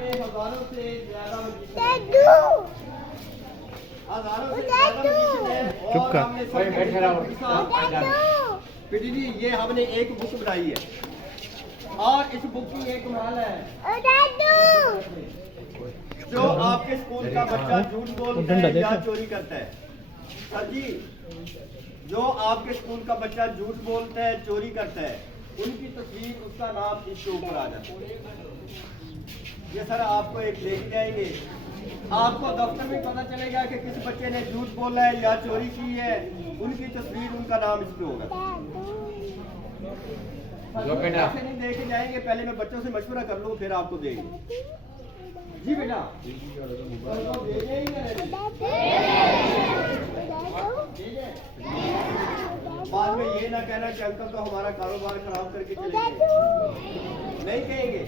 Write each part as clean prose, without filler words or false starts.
में हजारों से ज्यादा चुप कर। पीटी जी ये हमने एक बुक बनाई है और इस बुक की एक कमाल है। जो आपके स्कूल का बच्चा झूठ बोलता है या चोरी करता है, सर जी जो आपके स्कूल का बच्चा झूठ बोलता है चोरी करता है उनकी तस्वीर उसका नाम इसके ऊपर आ जाता है। ये सर आपको एक लेके जाएंगे, आपको दफ्तर में पता चलेगा कि किस बच्चे ने झूठ बोला है या चोरी की है, उनकी तस्वीर उनका नाम इस पे होगा। ऐसे नहीं देखे जाएंगे, पहले मैं बच्चों से मशवरा कर लूँ फिर आपको देंगे। जी बेटा बाद में ये ना कहना कि अंकल तो हमारा कारोबार खराब करके चले गए, नहीं कहेंगे।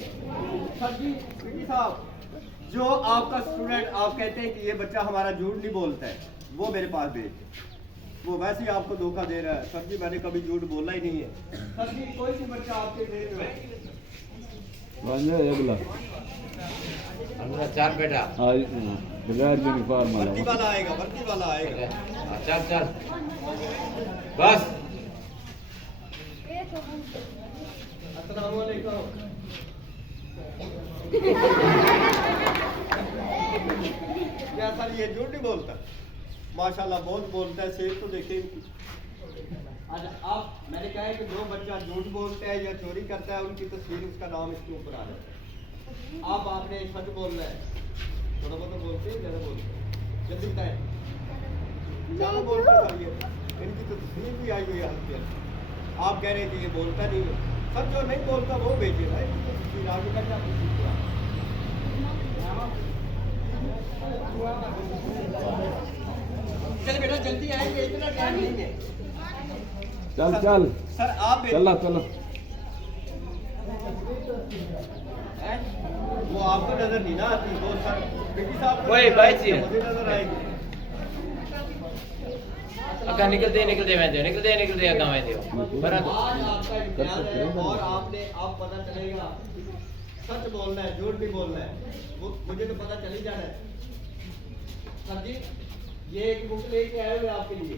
सर जी पीटी साहब जो आपका स्टूडेंट आप कहते हैं कि ये बच्चा हमारा झूठ नहीं बोलता है, वो मेरे पास भेज, वो वैसे ही आपको धोखा दे रहा है। सर जी मैंने कभी झूठ बोला ही नहीं है। सर जी कोई भी बच्चा आपके भेज रहा है चार बेटा बगैर यूनिफॉर्म वर्दी वाला आएगा, वर्दी वाला आएगा। चल चल बस। अस्सलाम वालेकुम। क्या सर ये झूठ नहीं बोलता? माशाल्लाह बहुत बोलता है, सेब तो देखे। अच्छा आप मैंने कहा है कि जो बच्चा झूठ बोलता है या चोरी करता है उनकी तस्वीर उसका नाम इसके ऊपर आ रहा है। आप आपने सच बोलना है, थोड़ा बहुत बोलते हैं ज़्यादा बोलते हैं, जल्दी बताएं। ज़्यादा बोलते हैं सर, ये इनकी तो तस्वीर भी आई हुई है हल्के। आप कह रहे थे ये बोलता नहीं है, सब जो नहीं बोलता वो भेजे ना इनकी तो तस्वीर आगे कर जाती। चल बेटा जल्दी आएंगे, इतना टाइम नहीं है। चल चल सर आप चलो चलो। वो आपको नजर नहीं ना आती, वो सर पीटी साहब वही बाइक ही है। मुझे नजर आएगी। अका निकलते अका मैं दे बरा तो आज आपका इम्तिहान है और आपने आप पता चलेगा सच बोलना है झूठ भी बोलना है, वो मुझे तो पता चल ही जाना है। सर जी ये एक बुक लेके आए हुए आपके लिए,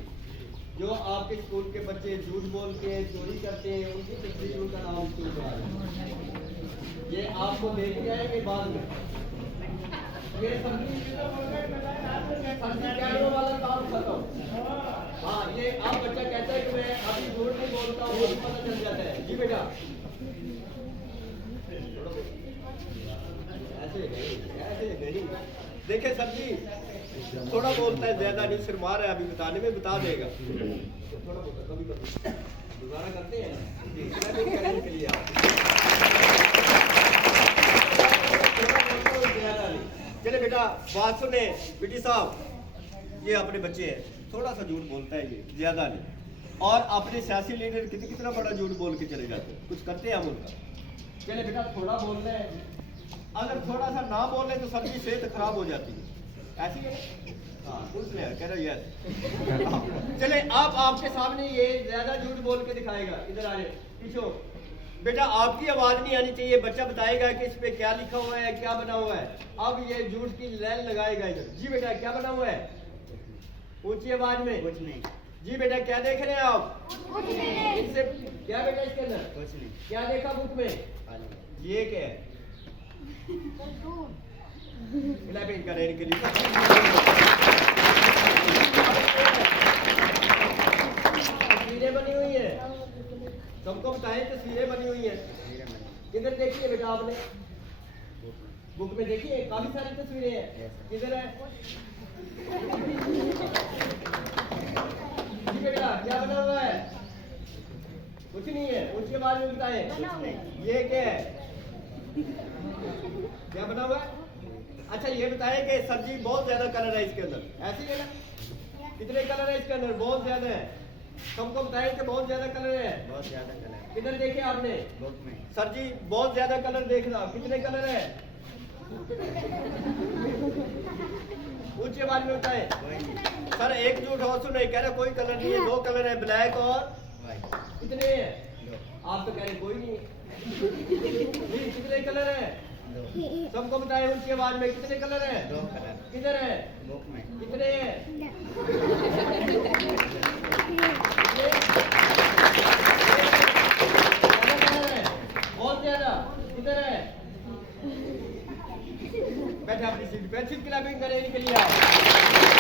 जो आपके स्कूल के बच्चे झूठ बोलते हैं चोरी करते हैं उनकी तस्वीर उनका नाम इसके ऊपर आ रहा है। ये आपको लेके आएंगे बाद में। ये कैमरे वाला काम खत्म। हाँ ये आप बच्चा कहता है कि मैं अभी झूठ नहीं बोलता हूँ, वो भी पता चल जाता है। जी बेटा ऐसे नहीं देखे सर जी थोड़ा बोलता है ज्यादा नहीं, सिर मार है अभी बताने में बता देगा। थोड़ा बोलता कभी कभी गुजारा करते हैं जी, करने के लिए चले बेटा बात सुने। पीटी साहब ये अपने बच्चे हैं, थोड़ा सा झूठ बोलता है ये, ज्यादा नहीं। और अपने सियासी लीडर कितना बड़ा झूठ बोल के चले जाते हैं, कुछ करते हैं हम उनका। चले बेटा थोड़ा बोलना है, अगर थोड़ा सा ना बोले तो सबकी सेहत खराब हो जाती है, ऐसी है। हाँ उसने कह रहा यार। चले आप आपके सामने ये ज्यादा झूठ बोल के दिखाएगा, इधर आ रहे पीछो। बेटा आपकी आवाज नहीं आनी चाहिए, बच्चा बताएगा कि इस पे क्या लिखा हुआ है क्या बना हुआ है। अब ये झूठ की लाइन लगाएगा इधर। जी बेटा क्या बना हुआ है, ऊंची आवाज में। कुछ नहीं। जी बेटा क्या देख रहे हैं आप? कुछ नहीं। इससे क्या बेटा इसके अंदर? कुछ नहीं। क्या देखा बुक में? ये क्या है? क्लैपिंग करें इनके लिए। तस्वीरें बनी हुई है, सबको बताएं तस्वीरें बनी हुई है। किधर देखिए बेटा आपने बुक में देखिए काफी सारी तस्वीरें हैं, किधर है? बेटा क्या बना हुआ है? कुछ नहीं है, ऊंची आवाज में बताएं। ये क्या है, क्या बना हुआ है? अच्छा ये बताएं कि सर जी बहुत ज्यादा कलर है इसके अंदर, ऐसे ही है ना? कितने कलर है इसके अंदर? बहुत ज्यादा है। सबको बताएं कि बहुत ज्यादा कलर है। बहुत ज्यादा कलर। किधर देखे आपने? बुक में। सर जी बहुत ज्यादा कलर देखना, कितने कलर है? ऊंची आवाज में बताएं। सर एक झूठ और सुने, कह रहे कोई कलर नहीं है, दो कलर है, ब्लैक और कितने हैं? आप तो कह रहे कोई नहीं है। कितने कलर है? सबको बताए ऊंची आवाज में कितने कलर हैं? 2 कलर। किधर है? बुक में। कितने हैं? बहुत ज्यादा। किधर है? बैठे अपनी सीट पे। अच्छी क्लैपिंग करें इनके लिए आप।